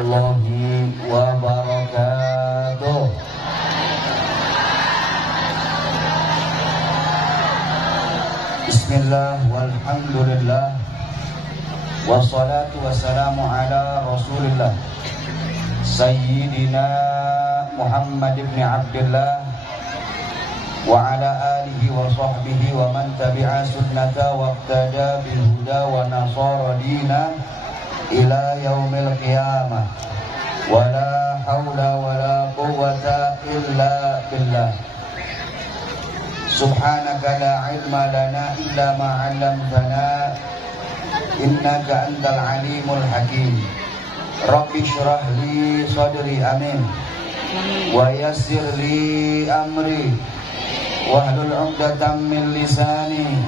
warahmatullahi wabarakatuh. Bismillah walhamdulillah wassalatu wassalamu ala rasulillah Sayyidina Muhammad ibn Abdullah wa ala alihi wa sahbihi wa man tabi'a sunnata wa iqtada bihuda wa nasara dina ila yaumil qiyamah. Wa la hawla wa la quwwata illa billah. Subhanaka la ilma lana illa ma 'allamtana innaka antal alimul hakim. Rabbi shrah li sadri, amin, wa yassir li amri wahlul 'uqdatam min lisani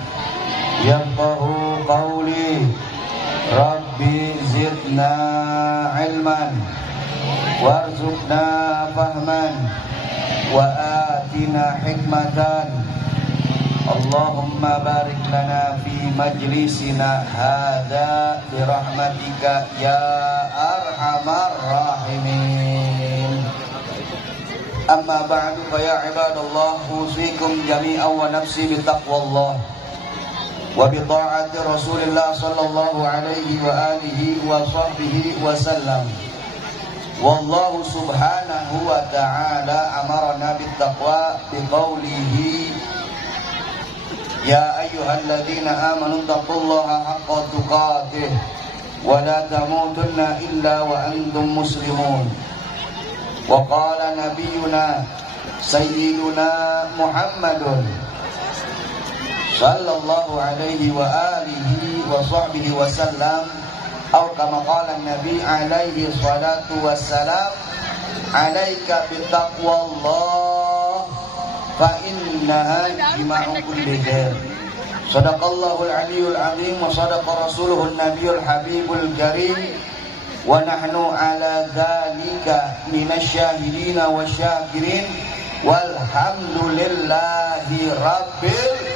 yafqahu qawli. Rabbi zidna ilman warzuqna fahman wa atina hikmatan. Allahumma barik lana fi majlisina hadza bi rahmatika ya arhamar rahimin. Amma ba'du fa ya ibadallah, usikum jami'an wa nafsi bi taqwallah wa bi ta'ati Rasulillah sallallahu alaihi wa alihi wa sahbihi wa sallam. Wallahu subhanahu wa ta'ala amarna bit taqwa bi qawlihi ya ayyuhalladzina amanu taqullaha haqqa tuqatih wa la tamutunna illa wa antum muslimun. Wa qala nabiyyuna sayyiduna Muhammadun sallallahu alaihi wa alihi wa sahbihi wa sallam, atau kama qala nabi alaihi salatu wassalam, alaika bitaqwallah fa innaha jima'u kulli khair. Sadaqallahul aliyyul azim wa sadaqa rasuluhun nabiyul habibul karim wa nahnu ala dzalika minasyahidin wasyakirin walhamdulillahi rabbil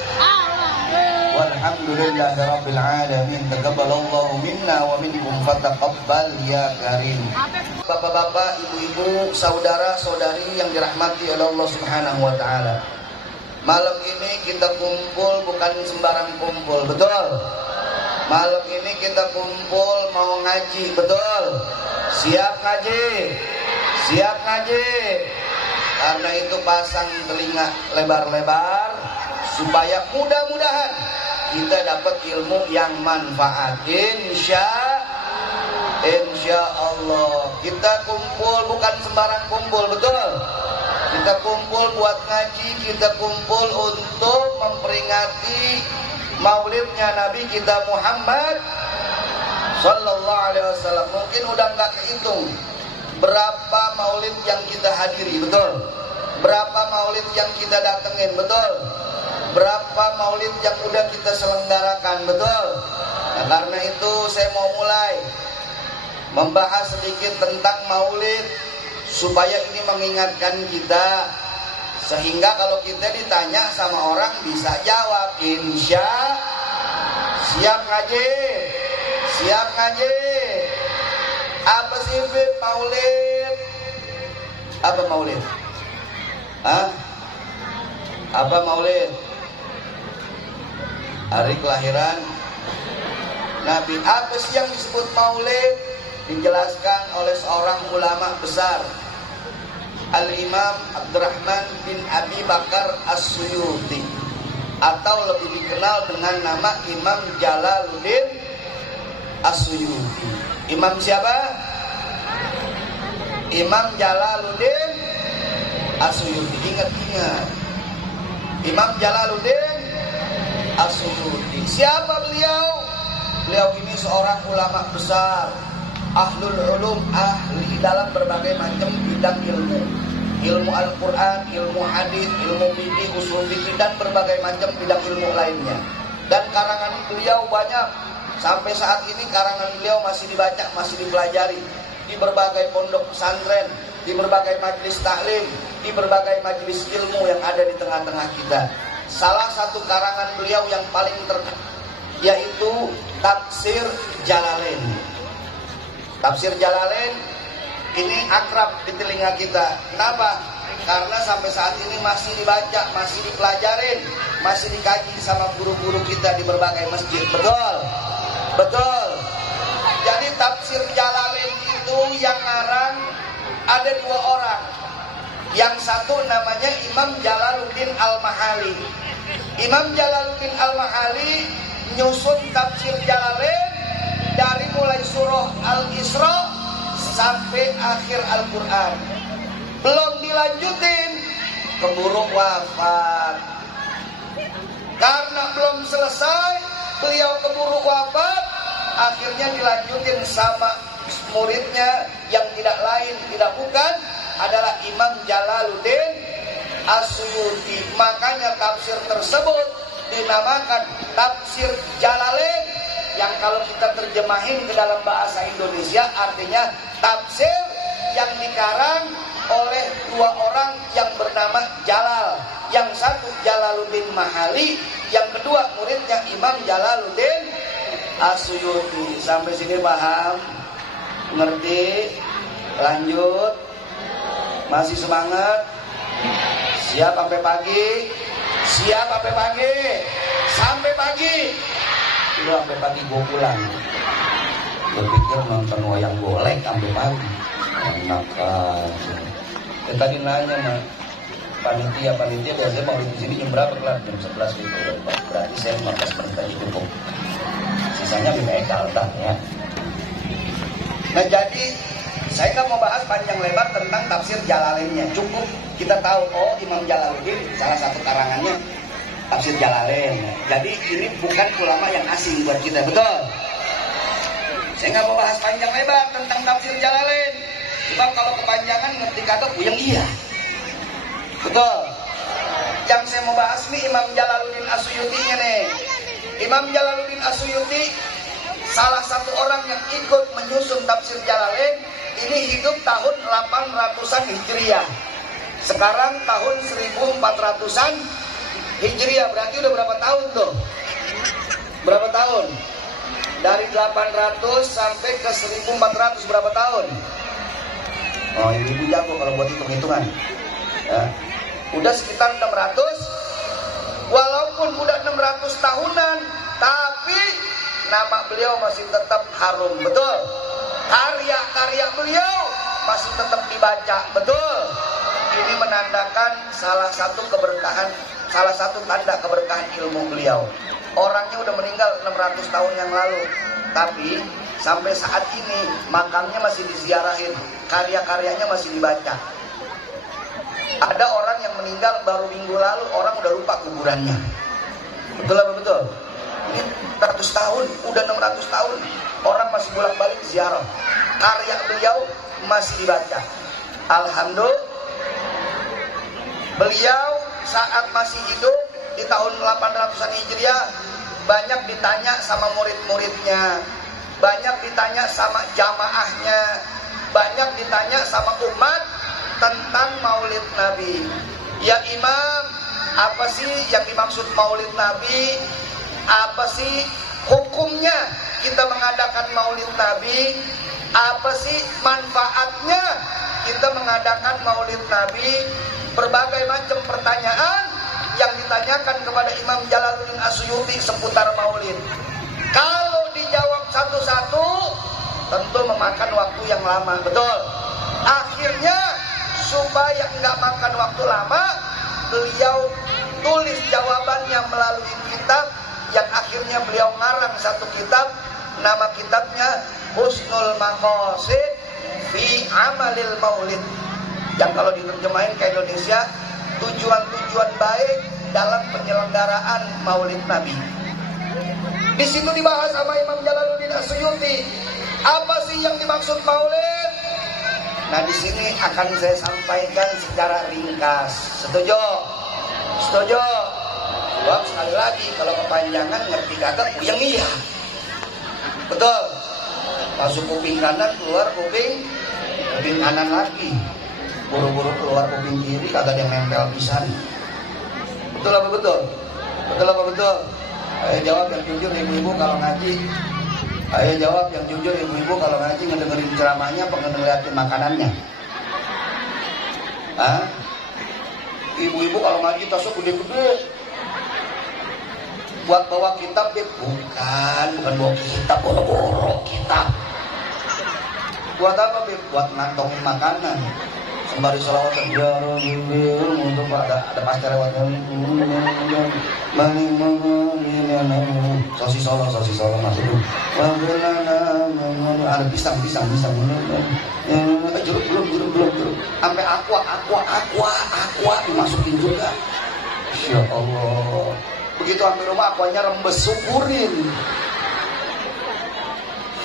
alamin. Taqabbalallahu minna wa minkum fataqabbal ya karim. Bapak-bapak, ibu-ibu, saudara-saudari yang dirahmati oleh Allah Subhanahu wa taala. Malam ini kita kumpul bukan sembarang kumpul, betul? Malam ini kita kumpul mau ngaji, betul? Siap ngaji? Siap ngaji? Karena itu pasang telinga lebar-lebar supaya mudah-mudahan kita dapat ilmu yang manfaat. Insya Allah. Kita kumpul bukan sembarang kumpul, betul? Kita kumpul buat ngaji, kita kumpul untuk memperingati maulidnya Nabi kita Muhammad sallallahu alaihi wasallam. Mungkin udah nggak kehitung berapa maulid yang kita hadiri, betul? Berapa maulid yang kita datengin, betul? Berapa maulid yang udah kita selenggarakan, betul? Nah, karena itu saya mau mulai membahas sedikit tentang maulid supaya ini mengingatkan kita, sehingga kalau kita ditanya sama orang bisa jawab. Insya. Siap ngaji? Siap ngaji? Apa sih maulid? Apa maulid? Hah? Apa maulid? Hari kelahiran Nabi. Apa sih yang disebut maulid? Dijelaskan oleh seorang ulama besar, Al-Imam Abdurrahman bin Abi Bakar As-Suyuti, atau lebih dikenal dengan nama Imam Jalaluddin As-Suyuti. Imam siapa? Imam Jalaluddin As-Suyuti. Ingat-ingat, Imam Jalaluddin As-Suyuti. Siapa beliau? Beliau ini seorang ulama besar, ahlul ulum, ahli dalam berbagai macam bidang ilmu. Ilmu Al-Quran, ilmu hadis, ilmu fikih, usul fikih, dan berbagai macam bidang ilmu lainnya. Dan karangan beliau banyak. Sampai saat ini karangan beliau masih dibaca, masih dipelajari di berbagai pondok pesantren, di berbagai majelis taklim, di berbagai majelis ilmu yang ada di tengah-tengah kita. Salah satu karangan beliau yang paling terkenal yaitu Tafsir Jalalain. Tafsir Jalalain Ini akrab di telinga kita. Kenapa? Karena sampai saat ini masih dibaca, masih dipelajarin, masih dikaji sama guru-guru kita di berbagai masjid. Betul? Betul. Jadi tafsir Jalalain itu yang ngarang ada 2 orang. Yang satu namanya Imam Jalaluddin Al-Mahali. Imam Jalaluddin Al-Mahali nyusun tafsir Jalalain dari mulai surah Al-Isra sampai akhir Al-Quran. Belum dilanjutin, keburu wafat. Karena belum selesai, beliau keburu wafat, akhirnya dilanjutin sama muridnya yang tidak lain, tidak bukan adalah Imam Jalaluddin As-Suyuti. Makanya tafsir tersebut dinamakan tafsir Jalalain, yang kalau kita terjemahin ke dalam bahasa Indonesia artinya tafsir yang dikarang oleh 2 orang yang bernama Jalal. Yang satu Jalaluddin Mahali, yang kedua muridnya Imam Jalaluddin As-Suyuti. Sampai sini paham? Ngerti? Lanjut? Masih semangat? Siap sampai pagi? Siap sampai pagi? Sampai pagi? Lu sampai pagi gue pulang. Gue pikir nonton wayang golek sampai pagi. Enak aja. Tadi nanya mah panitia biasanya mau di sini jam berapa kelar? Jam 11 gitu. Berarti saya 15 menit aja cukup. Sisanya lebih kaltah ya. Nah jadi saya nggak mau bahas panjang lebar tentang tafsir Jalalainnya. Cukup kita tahu Imam Jalaluddin salah satu karangannya tafsir Jalalain. Jadi ini bukan ulama yang asing buat kita, betul? Saya nggak mau bahas panjang lebar tentang tafsir Jalalain. Sebab kalau kepanjangan ngerti kata puyeng iya. Betul. Yang saya mau bahas nih Imam Jalaluddin As-Suyuti-nya nih. Imam Jalaluddin As-Suyuti salah satu orang yang ikut menyusun tafsir Jalalain. Ini hidup tahun 800-an Hijriah. Sekarang tahun 1400-an Hijriah. Berarti udah berapa tahun tuh? Berapa tahun? Dari 800 sampai ke 1400 berapa tahun? Oh, ibu jago kalau buat hitung-hitungan ya. Udah sekitar 600. Walaupun udah 600 tahunan, tapi nama beliau masih tetap harum. Betul? Karya-karya beliau masih tetap dibaca. Betul? Ini menandakan salah satu keberkahan, salah satu tanda keberkahan ilmu beliau. Orangnya udah meninggal 600 tahun yang lalu, tapi sampai saat ini makamnya masih diziarahin, karya-karyanya masih dibaca. Ada orang yang meninggal baru minggu lalu, orang udah lupa kuburannya. Betul apa betul? Ini 100 tahun, udah 600 tahun, orang masih bolak-balik ziarah. Karya beliau masih dibaca. Alhamdulillah. Beliau saat masih hidup di tahun 800-an Hijriah banyak ditanya sama murid-muridnya, banyak ditanya sama jamaahnya, banyak ditanya sama umat tentang Maulid Nabi. Ya Imam, apa sih yang dimaksud Maulid Nabi? Apa sih hukumnya kita mengadakan Maulid Nabi? Apa sih manfaatnya kita mengadakan Maulid Nabi? Berbagai macam pertanyaan yang ditanyakan kepada Imam Jalaluddin As-Suyuti seputar Maulid. Kalau dijawab satu-satu, tentu memakan waktu yang lama, betul? Akhirnya supaya nggak makan waktu lama, beliau tulis jawabannya melalui kitab yang akhirnya beliau ngarang satu kitab. Nama kitabnya Husnul Maqasid fi Amalil Maulid, yang kalau diterjemahin ke Indonesia, tujuan-tujuan baik dalam penyelenggaraan Maulid Nabi. Di situ dibahas sama Imam Jalaluddin As-Suyuti, apa sih yang dimaksud Maulid? Nah, di sini akan saya sampaikan secara ringkas. Setuju? Setuju? Sebab sekali lagi kalau kepanjangan ngerti kata puyeng iya. Betul? Masuk kuping kanan, keluar kuping kanan lagi. Buru-buru keluar kuping kiri, kagak ada yang nempel pisan. Betul apa betul? Betul apa betul? Ayo jawab yang jujur ibu-ibu kalau ngaji. Ayo jawab yang jujur ibu-ibu, kalau ngaji ngedengerin ceramahnya apa ngeliatin makanannya? Hah? Ibu-ibu kalau ngaji tasnya gede-gede. Buat bawa kitab deh, bukan bawa kitab, boro-boro kitab. Buat apa Beb? Buat ngantongin makanan. Sembari selawat ya untuk ada pastor lewat. Sosis solo masuk. Ada pisang. Jeruk belum. Sampai aqua dimasukin juga. Ya Allah. Begitu sampai rumah aquanya rembes, syukurin.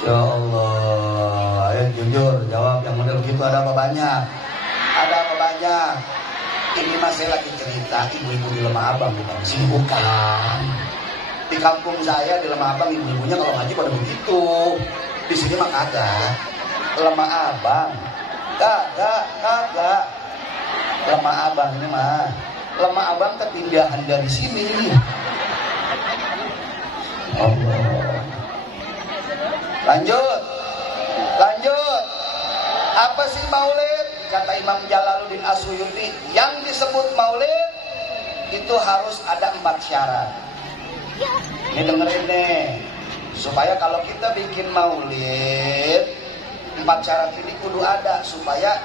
Ya Allah, ayo jujur jawab yang model gitu. Ada apa banyak? Ini mas saya lagi cerita ibu-ibu di Lemah Abang, bukan sini, bukan. Di kampung saya di Lemah Abang ibu-ibunya kalau ngaji pada begitu. Di sini mah kagak. Lemah Abang, kagak. Lemah Abang ini mah. Lemah Abang ketindahan dari sini. Allah. Lanjut. Apa sih maulid? Kata Imam Jalaluddin As-Suyuti, yang disebut maulid itu harus ada 4 syarat. Ini dengerin nih, supaya kalau kita bikin maulid 4 syarat ini kudu ada supaya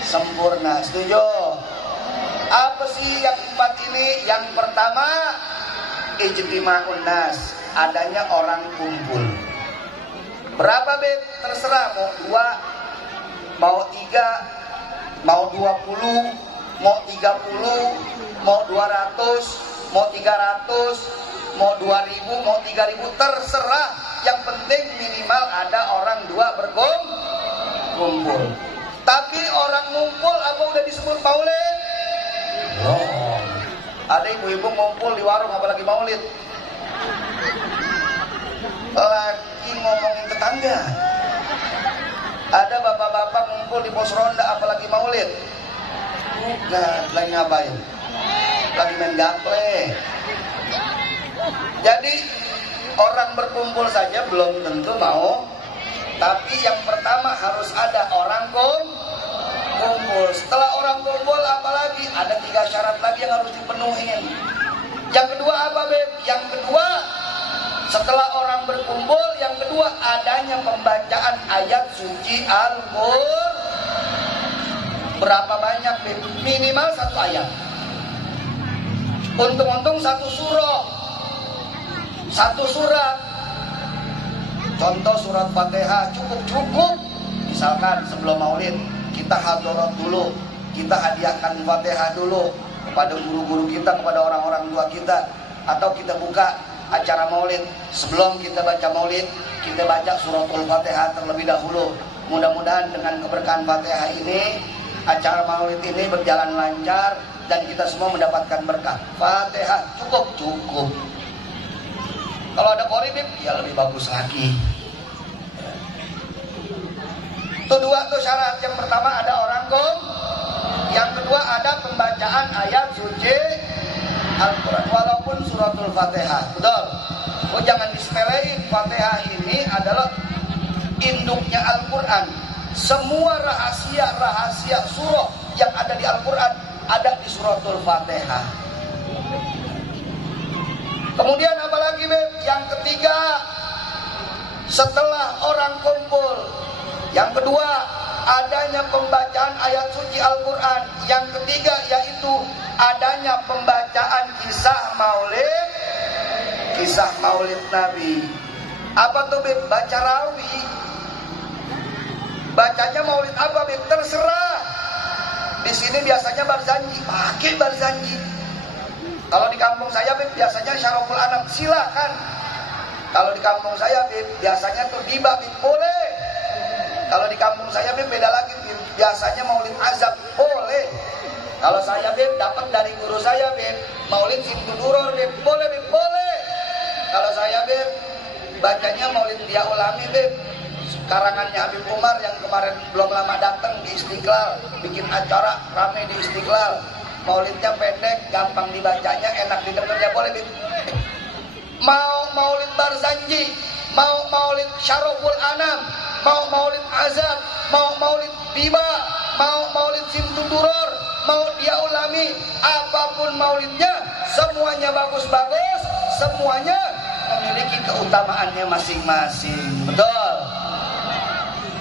sempurna. Setuju? Apa sih yang 4 ini? Yang pertama, ijtima'un nas, adanya orang kumpul. Berapa Beb? Terserah, mau 2, mau 3, mau 20, mau 30, mau 200, mau 300, mau 2000, mau 3000, terserah. Yang penting minimal ada orang 2 berkumpul. Tapi orang ngumpul apa udah disebut maulid? Belum. Ada ibu-ibu ngumpul di warung apalagi maulid. Lagi ngomongin tetangga. Ada bapak-bapak ngumpul di pos ronda apalagi maulid. Bukan, lagi ngapain? Lagi main gaple. Jadi orang berkumpul saja belum tentu mau. Tapi yang pertama harus ada orang kumpul. Setelah orang kumpul apalagi? Ada 3 syarat lagi yang harus dipenuhi. Yang kedua apa Beb? Yang kedua, setelah orang berkumpul, yang kedua adanya pembacaan ayat suci Al-Qur'an. Berapa banyak Beb? Minimal 1 ayat. Untung-untung 1 surah. 1 surat. Contoh surat Fatihah cukup. Misalkan sebelum maulid kita hadirat dulu, kita hadiahkan Fatihah dulu kepada guru-guru kita, kepada orang-orang tua kita, atau kita buka acara maulid. Sebelum kita baca maulid, kita baca suratul Fatihah terlebih dahulu. Mudah-mudahan dengan keberkahan Fatihah ini, acara maulid ini berjalan lancar dan kita semua mendapatkan berkah. Fatihah cukup. Kalau ada koribib, ya lebih bagus lagi. Itu 2 tuh syarat. Yang pertama ada orang yang kedua ada pembacaan ayat suci Al-Quran, walaupun suratul Fatihah. Betul? Oh, jangan disepelein. Fatihah ini adalah induknya Al-Quran. Semua rahasia surah yang ada di Al-Quran ada di suratul Fatihah. Kemudian apalagi Beb? Yang ketiga, setelah orang kumpul, yang kedua adanya pembacaan ayat suci Al-Quran. Yang ketiga yaitu adanya pembacaan kisah maulid Nabi. Apa tuh Beb? Baca rawi. Bacanya maulid apa Beb? Terserah. Di sini biasanya barzanji, pakai barzanji. Kalau di kampung saya Beb biasanya syaroful anam, silakan. Kalau di kampung saya Beb biasanya tuh diba Beb, boleh. Kalau di kampung saya Beb beda lagi Beb, biasanya maulid azab, boleh. Kalau saya Beb dapat dari guru saya Beb, maulid simtuduror Beb, boleh Beb, boleh. Kalau saya Beb bacanya maulid dia ulami Beb, karangannya Habib Umar yang kemarin belum lama datang di Istiqlal, bikin acara rame di Istiqlal. Maulidnya pendek, gampang dibacanya, enak didengarnya, boleh Beb. Mau maulid barzanji, mau maulid Syaroful Anam, mau maulid Azab, mau maulid Biba, mau maulid Simtuduror, mau dia ulami, apapun maulidnya, semuanya bagus-bagus, semuanya memiliki keutamaannya masing-masing. Betul.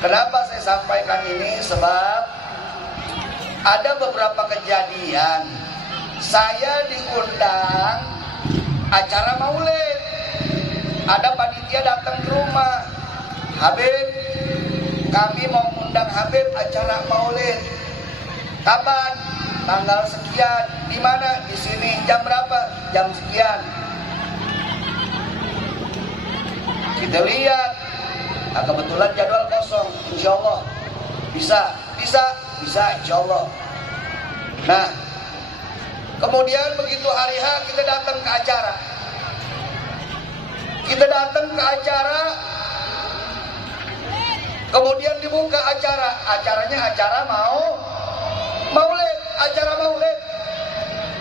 Kenapa saya sampaikan ini? Sebab ada beberapa kejadian saya diundang acara maulid, ada panitia datang ke rumah, Habib, kami mau undang Habib acara maulid. Kapan? Tanggal sekian. Di mana? Di sini. Jam berapa? Jam sekian. Kita lihat. Nah, kebetulan jadwal kosong. Insya Allah bisa, insya Allah. Nah, kemudian begitu hari H kita datang ke acara. Kemudian dibuka acaranya acara maulid,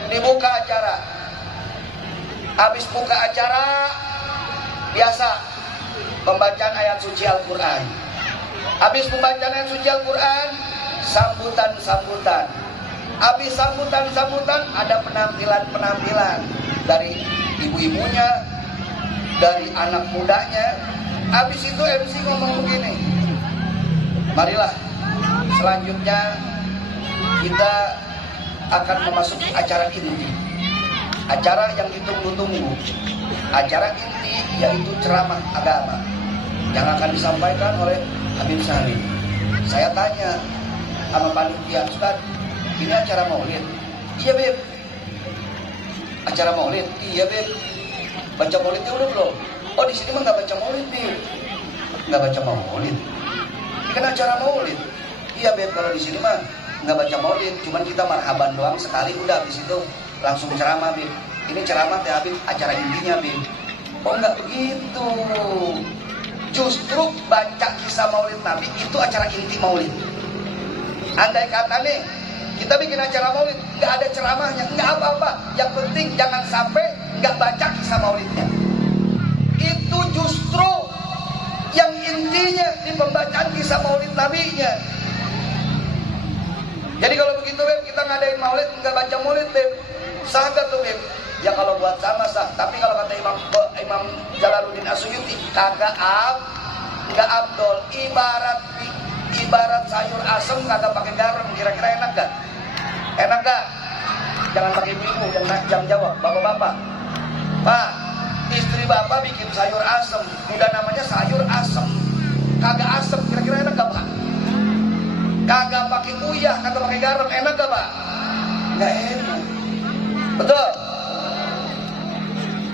dibuka acara. Habis buka acara biasa pembacaan ayat suci Al-Quran. Habis pembacaan ayat suci Al-Quran, sambutan. Habis sambutan ada penampilan dari ibu-ibunya, dari anak mudanya. Habis itu MC ngomong begini, marilah selanjutnya kita akan memasuki acara inti, acara yang ditunggu-tunggu, acara inti yaitu ceramah agama yang akan disampaikan oleh Habib Salim. Saya tanya sama panitia, Ustaz, ini acara maulid? Iya Beb. Acara maulid? Iya Beb. Baca maulidnya udah belum? Oh di sini mah nggak baca maulid Beb. Nggak baca maulid. Ini kan acara maulid. Iya Beb, kalau di sini mah nggak baca maulid, cuman kita marhaban doang sekali, udah habis itu langsung ceramah Beb. Ini ceramah teh Habib, acara intinya Beb. Oh nggak begitu. Justru baca kisah maulid Nabi itu acara inti maulid. Andai kata nih kita bikin acara maulid, nggak ada ceramahnya, nggak apa-apa. Yang penting jangan sampai nggak baca kisah maulidnya. Itu justru yang intinya di pembacaan kisah maulid Nabi-nya. Jadi kalau begitu Beb, kita ngadain maulid, nggak baca maulid Beb, sah gak tuh Beb? Ya kalau buat sama sah. Tapi kalau kata Imam Jalaluddin As-Suyuti, nggak abdol. Ibarat sayur asem kagak pakai garam, kira-kira enak gak? Enak gak? Jangan pakai ibu yang jawab, bapak-bapak. Pak, istri bapak bikin sayur asem, udah namanya sayur asem, kagak asem, kira-kira enak gak Pak? Kagak pakai uyah, kagak pakai garam, enak gak Pak? Gak enak. Betul?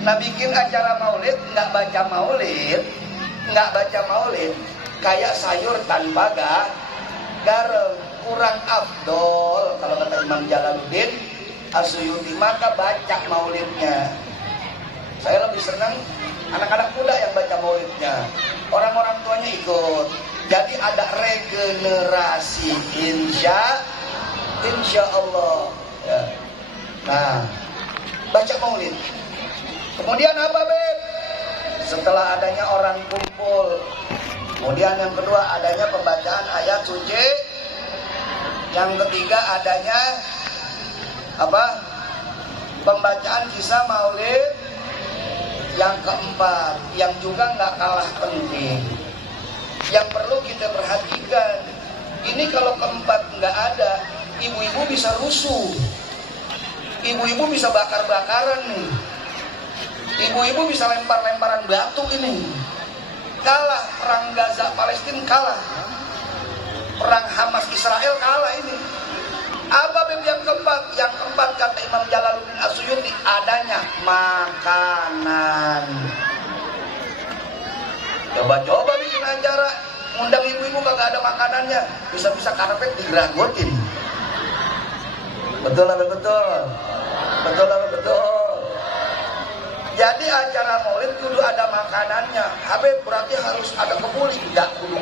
Nah bikin acara maulid, nggak baca maulid, kayak sayur tanpa garam, kurang afdol. Kalau kata Imam Jalaluddin As-Suyuti, maka baca maulidnya. Saya lebih senang anak-anak muda yang baca maulidnya, orang-orang tuanya ikut. Jadi ada regenerasi, insya Allah ya. Nah baca maulid. Kemudian apa Beb? Setelah adanya orang kumpul, kemudian yang kedua adanya pembacaan ayat suci, yang ketiga adanya apa? Pembacaan kisah maulid, yang keempat yang juga nggak kalah penting, yang perlu kita perhatikan. Ini kalau keempat nggak ada, ibu-ibu bisa rusuh, ibu-ibu bisa bakar-bakaran nih. Ibu-ibu bisa lempar-lemparan batu ini. Kalah perang Gaza Palestina, kalah perang Hamas Israel, kalah ini. Apa Beb yang keempat? Yang keempat kata Imam Jalaluddin As-Suyuti, adanya makanan. Coba-coba bikin acara ngundang ibu-ibu kagak ada makanannya, bisa-bisa karpet digeragotin. Betul apa betul? Betul apa betul? Jadi acara maulid kudu ada makanannya. Habib berarti harus ada kebuli. Enggak kudu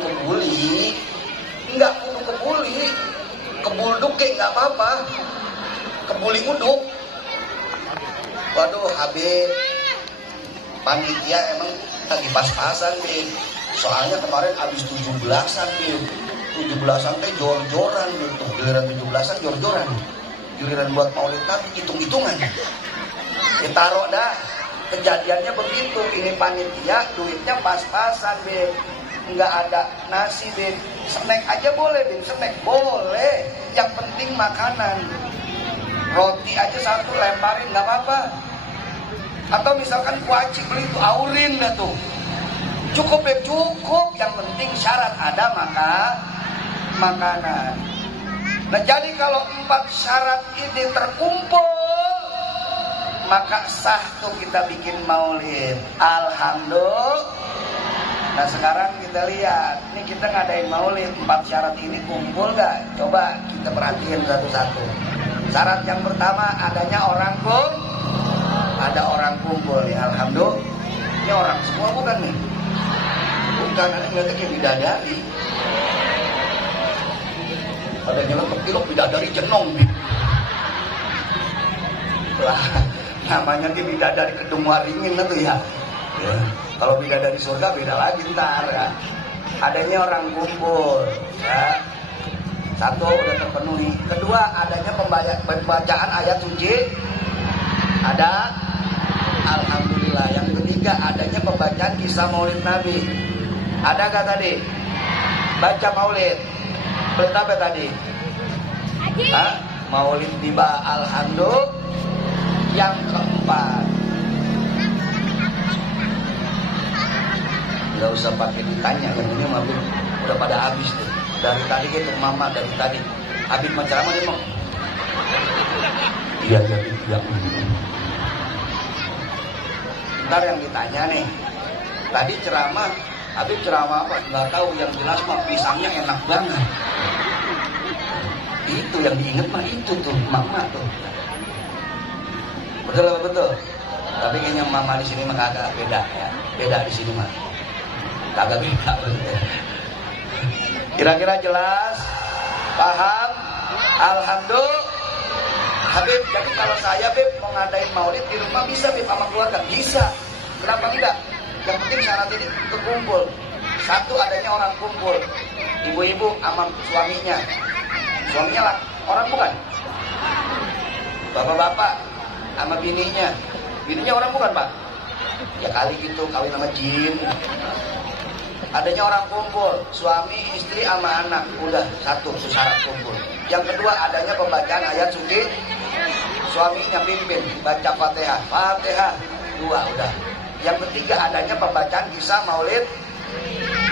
kebuli. Kebul duke enggak apa-apa. Kebuli uduk. Waduh Habib, panitia emang lagi pas-pasan nih. Soalnya kemarin habis 17-an nih. 17-an teh jor-joran gitu. Giliran 17-an jor-joran. Giliran buat maulid Nabi hitung-hitungan. Ditaruh dah. Kejadiannya begitu. Ini panitia duitnya pas-pasan Bim. Nggak ada nasi Bim. Snack aja boleh Bim. Snack boleh. Yang penting makanan. Roti aja satu lemparin nggak apa-apa. Atau misalkan kuaci beli itu aurin dah tuh. Cukup Bim, cukup. Yang penting syarat ada makanan. Nah jadi kalau 4 syarat ini terkumpul, maka sah tuh kita bikin maulid. Alhamdulillah. Nah sekarang kita lihat, ini kita ngadain maulid, 4 syarat ini kumpul gak? Coba kita perhatiin satu-satu. Syarat yang pertama adanya orang ada orang kumpul ya. Alhamdulillah. Ini orang semua bukan nih? Bukan, ada ngeliatnya kayak bidadari. Ada nyelok bidadari jenong nih. Lah, namanya dia bidadari kedung waringin itu ya. Kalau bidadari surga beda lagi ntar ya. Adanya orang kumpul ya. Satu udah terpenuhi. Kedua adanya pembacaan ayat suci. Ada alhamdulillah. Yang ketiga adanya pembacaan kisah maulid Nabi. Ada gak tadi? Baca maulid. Betapa tadi? Hah? Maulid tiba alhamdulillah. Yang keempat, nggak usah pakai ditanya, yang ini mah udah pada habis tuh. Dari tadi gitu mama dari tadi. Habis ceramah nih mau. Iya. Ntar yang ditanya nih, tadi ceramah, habis ceramah apa? Nggak tahu, yang jelas mah pisangnya enak banget. Itu yang diinget mah itu tuh, mama tuh. Betul. Tapi kayaknya mama di sini mah agak beda ya. Beda di sini mah. Agak beda. Kira-kira jelas? Paham? Alhamdulillah. Habib, jadi kalau saya Bib mau ngadain maulid di rumah bisa Bib sama keluarga? Bisa. Kenapa tidak? Yang penting syarat ini terkumpul. Satu adanya orang kumpul. Ibu-ibu sama suaminya. Suaminya lah orang bukan? Bapak-bapak sama bininya. Bininya orang bukan Pak? Ya kali gitu kawin sama jin. Adanya orang kumpul, suami, istri sama anak. Udah satu syarat kumpul. Yang kedua adanya pembacaan ayat suci. Suaminya pimpin baca Fatihah. Fatihah 2 udah. Yang ketiga adanya pembacaan kisah maulid.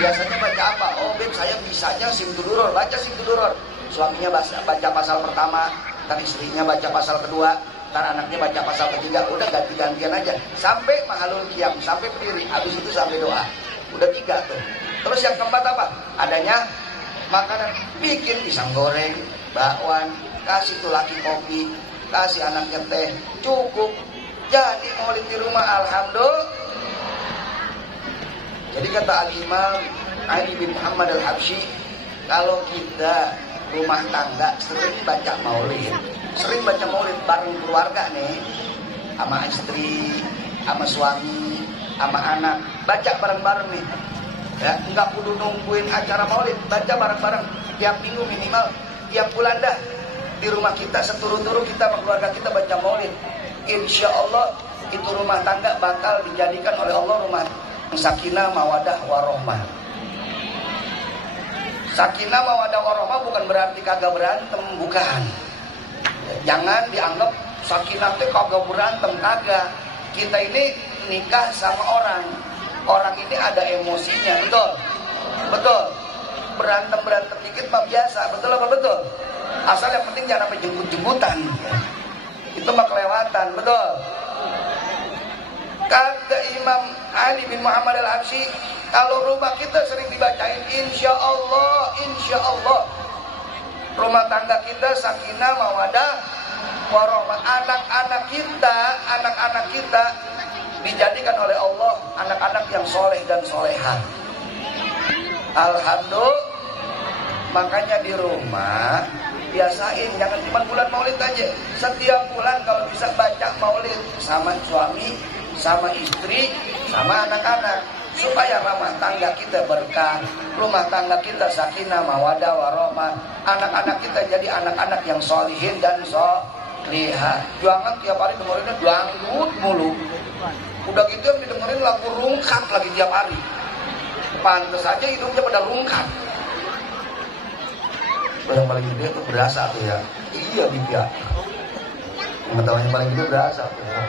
Biasanya baca apa? Oh Bib saya bisanya simtudurur. Baca simtudurur. Suaminya baca pasal pertama, dan istrinya baca pasal kedua, dan anaknya baca pasal ketiga. Udah ganti-gantian aja sampai mahalul qiyam, sampai berdiri. Habis itu sampai doa. Udah 3 tuh. Terus yang keempat apa? Adanya makanan. Bikin pisang goreng, bakwan, kasih tuh laki kopi, kasih anaknya teh. Cukup. Jadi maulid di rumah alhamdulillah. Jadi kata Al-Imam Ali bin Muhammad Al-Habsyi, kalau kita rumah tangga sering baca maulid, bareng keluarga nih, sama istri, sama suami, sama anak, baca bareng-bareng nih. Ya, nggak kudu nungguin acara maulid, baca bareng-bareng tiap minggu minimal, tiap bulan dah di rumah kita seturu-turu kita sama keluarga kita baca maulid. Insya Allah itu rumah tangga bakal dijadikan oleh Allah rumah sakinah mawadah warohmah. Sakinah mawadah warohmah bukan berarti kagak berantem, bukan. Jangan dianggap sakinah itu kagak berantem, kagak. Kita ini nikah sama orang ini ada emosinya, betul. Berantem dikit mah biasa, betul apa betul? Asal yang penting jangan sampai jemput-jemputan. Itu mah kelewatan, betul. Kata Imam Ali bin Muhammad Al-Habsyi, kalau rumah kita sering dibacain insya Allah rumah tangga kita sakinah mawadah warohmah. Anak-anak kita dijadikan oleh Allah anak-anak yang soleh dan solehah. Alhamdulillah. Makanya di rumah biasain, jangan cuma bulan maulid aja. Setiap bulan kalau bisa baca maulid sama suami, sama istri, sama anak-anak. supaya rumah tangga kita berkah, rumah tangga kita sakinah mawadah warahmah, anak-anak kita jadi anak-anak yang solihin dan solihah. Jangan tiap hari dengerinnya dangdut mulu, udah gitu yang didengerin lagu rungkat lagi tiap hari. Pantes aja hidupnya pada rungkat. Yang paling gede itu berasa tuh ya. Iya Bibia. Yang paling gede berasa tuh ya.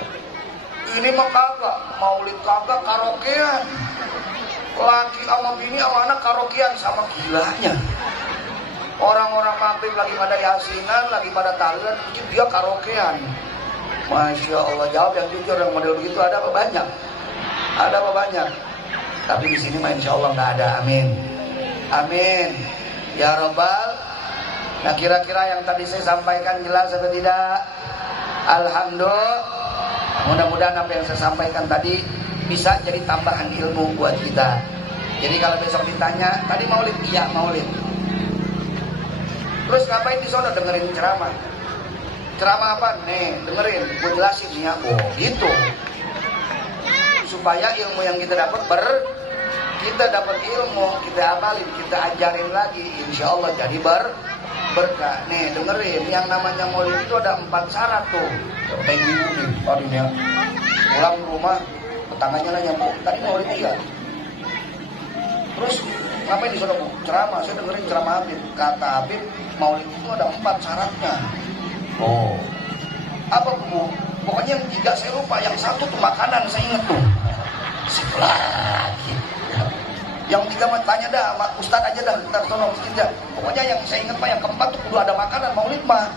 Ini mah kagak, maulid kagak, karaokean. Laki sama bini sama anak karaokean, sama gilanya. Orang-orang maghrib lagi pada yasinan, lagi pada tahlilan, dia karaokean. Masya Allah, jawab yang jujur, yang model begitu ada apa banyak? Ada apa banyak? Tapi di sini mah insya Allah nggak ada, amin. Amin. Ya Rabbal. Nah kira-kira yang tadi saya sampaikan jelas atau tidak? Alhamdulillah. Mudah-mudahan apa yang saya sampaikan tadi bisa jadi tambahan ilmu buat kita. Jadi kalau besok ditanya, tadi maulid? Iya maulid. Terus ngapain di sana dengerin ceramah? Ceramah apa? Nih dengerin, gue jelasin ya. Oh gitu. Supaya ilmu yang kita dapat kita dapat ilmu, kita amalin, kita ajarin lagi, insya Allah jadi berkah. Nih dengerin, yang namanya maulid itu ada 4 syarat tuh. Kayak gini nih, aduh ya. Pulang rumah, tetangganya nanya, Bu, tadi maulid iya. Terus ngapain di sana Bu? Ceramah, saya dengerin ceramah Habib. Kata Habib, maulid itu ada 4 syaratnya. Oh, apa Bu? Pokoknya yang 3 saya lupa, yang 1 tuh makanan, saya inget tuh. Situ lagi. Yang 3 mah tanya dah sama Ustadz aja dah, ntar sono masjid. Pokoknya yang saya ingat mah yang keempat tuh kudu ada makanan maulid mah.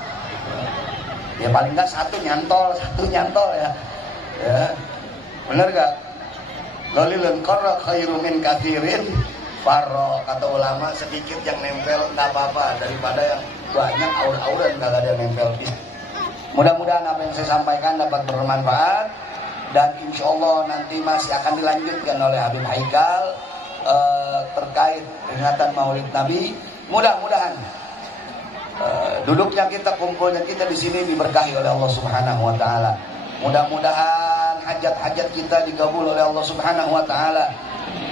Ya paling enggak 1 nyantol ya. Ya. Benar gak? Qalilun qarra khairu min katsirin farra. Kata ulama, sedikit yang nempel enggak apa-apa daripada yang banyak aur-auran enggak ada yang nempel. Mudah-mudahan apa yang saya sampaikan dapat bermanfaat, dan insya Allah nanti masih akan dilanjutkan oleh Habib Haikal terkait peringatan Maulid Nabi. Mudah-mudahan duduknya kita, kumpulnya kita di sini diberkahi oleh Allah Subhanahu wa taala. Mudah-mudahan hajat-hajat kita digabul oleh Allah Subhanahu wa taala.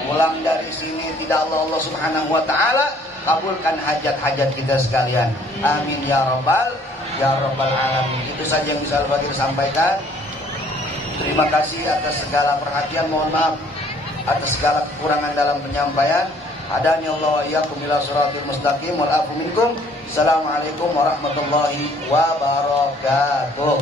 Pulang dari sini tidak Allah Subhanahu wa taala kabulkan hajat-hajat kita sekalian. Amin ya rabbal alamin. Itu saja yang bisa Al-Fakir sampaikan. Terima kasih atas segala perhatian, mohon maaf atas segala kekurangan dalam penyampaian. Hadani Allah wa iyyakum ila shiratal mustaqim wal afu minkum. Assalamualaikum warahmatullahi wabarakatuh.